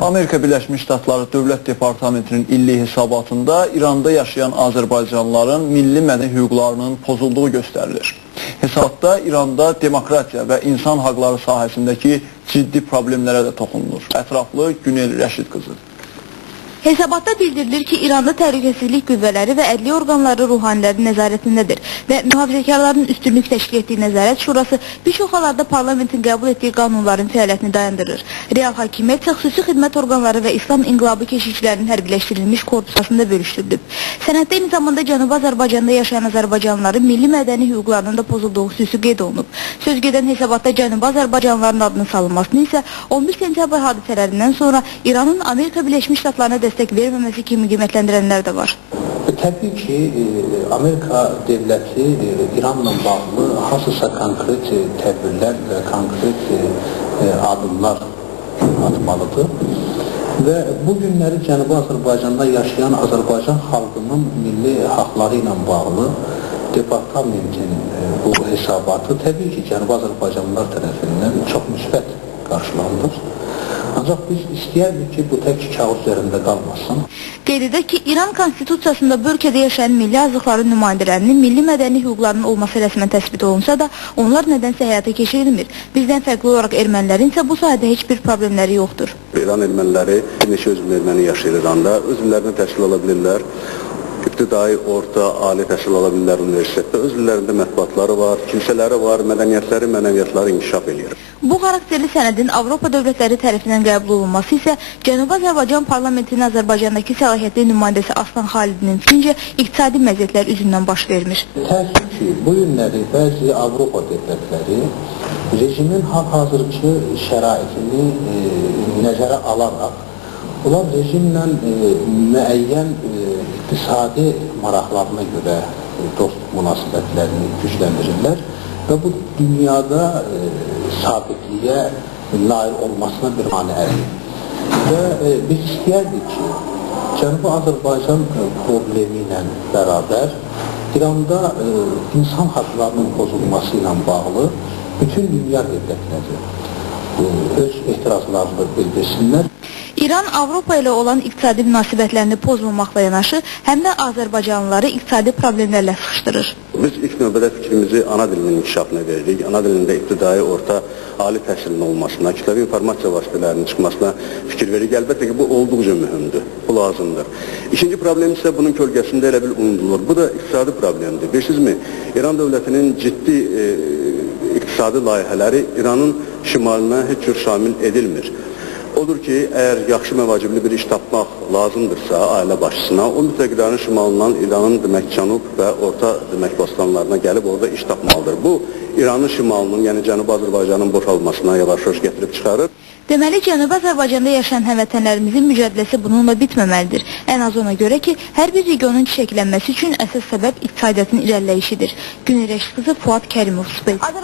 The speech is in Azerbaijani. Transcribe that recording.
Amerika Birləşmiş Ştatları Dövlət Departamentinin illik hesabatında İranda yaşayan Azərbaycanlıların milli mədəni hüquqlarının pozulduğu göstərilir. Hesabatda İranda demokratiya və insan haqları sahəsindəki ciddi problemlərə də toxunulur. Ətraflı Günel Rəşid qızı. Hesabatda bildirilir ki, İranda təhlükəsizlik qüvvələri və ədliyyə orqanları ruhanilərin nəzarətindədir və mühafizəkarların üstünlük təşkil etdiyi nəzarət şurası bir çox hallarda parlamentin qəbul etdiyi qanunların fəaliyyətini dayandırır. Real hakimiyyət isə xüsusi xidmət orqanları və İslam inqilabı keşikçilərinin hərbiləşdirilmiş korpusasında bölüşdürülüb. Sənəddə eyni zamanda Cənubi Azərbaycanda yaşayan Azərbaycanlıların milli mədəni hüquqlarının da pozulduğu xüsusi qeyd olunub. Söz gedən hesabatda Cənubi Azərbaycanlıların adının salınmasını isə 11 sentyabr hadisələrindən sonra İranın Amerika Birləşmiş Ştatlarına dəstək verməməsi kimi qiymətləndirənlər də var. Təbii ki, Amerika devləti İranla bağlı hansısa konkret tədbirlər və konkret adımlar atmalıdır. Və bu günləri Cənubi Azərbaycanda yaşayan Azərbaycan xalqının milli haqları ilə bağlı departamentin bu hesabatı təbii ki, Cənubi Azərbaycanlılar tərəfindən çox müsbət qarşılanır. Ancaq biz istəyərdik ki, bu tək kağız üzərində qalmasın. Qeyd edək ki, İran konstitusiyasında bu ölkədə yaşayan milli azlıqların nümayəndələrinin milli mədəni hüquqlarının olması rəsmən təsbit olunsa da, onlar nədənsə həyata keçirilmir. Bizdən fərqli olaraq ermənilərin isə bu sahədə heç bir problemləri yoxdur. İran erməniləri bir neçə özünün erməni yaşayır İranda, özlərini təşkil ola bilirlər. İbtidai, orta, ali təhsil ala bilirlər universitetdə, özlərində mətbuatları var, kilsələri var, mənəviyyatları inkişaf edir. Bu xarakterli sənədin Avropa dövlətləri tərəfindən qəbul olunması isə Cənubi Azərbaycan parlamentinin Azərbaycandakı səlahiyyətli nümayəndəsi Aslan Xalidinin fikrincə iqtisadi məziyyətlər üzündən baş vermiş. Təəssüf ki, bu günləri bəzi Avropa dövlətləri rejimin hal-hazırki şəraitini nəzərə alaraq, onlar rejimlə müəyyən iqtisadi maraqlarına görə dostluq münasibətlərini gücləndirirlər və bu dünyada sabitliyə nail olmasına bir maneədir. Və biz istəyərdik ki, Cənubi Azərbaycan problemi ilə bərabər İranda insan haqlarının pozulması ilə bağlı bütün dünya dövlətləri öz etirazlarını bildirsinlər. İran Avropa ilə olan iqtisadi münasibətlərini pozmamaqla yanaşı, həm də Azərbaycanlıları iqtisadi problemlərlə sıxışdırır. Biz ilk növbədə fikrimizi ana dilinin inkişafına veririk. Ana dilində ibtidai, orta, ali təhsilin olmasına, kütləvi informasiya vasitələrinin çıxmasına fikir veririk. Əlbəttə ki, bu olduqca mühümdür, bu lazımdır. İkinci problem isə bunun kölgəsində elə bil unudulur. Bu da iqtisadi problemdir. Bilirsizmi, İran dövlətinin ciddi iqtisadi layihələri İranın şimalına heç cür şamil edilmir. Odur ki, əgər yaxşı məvacibli bir iş tapmaq lazımdırsa ailə başçısına, o mütləq İranın şimalından İranın demək cənub və orta demək bostanlarına gəlib orada iş tapmalıdır. Bu İranın şimalının, yəni Cənubi Azərbaycanın boşalmasına yavaş-yavaş gətirib çıxarır. Deməli, Cənubi Azərbaycanda yaşayan həmvətənlərimizin mücadiləsi bununla bitməməlidir. Ən az ona görə ki, hər bir regionun çiçəklənməsi üçün əsas səbəb iqtisadiyyatın irəliləyişidir. Günel Rəşid qızı, Fuad Kərimov, Space.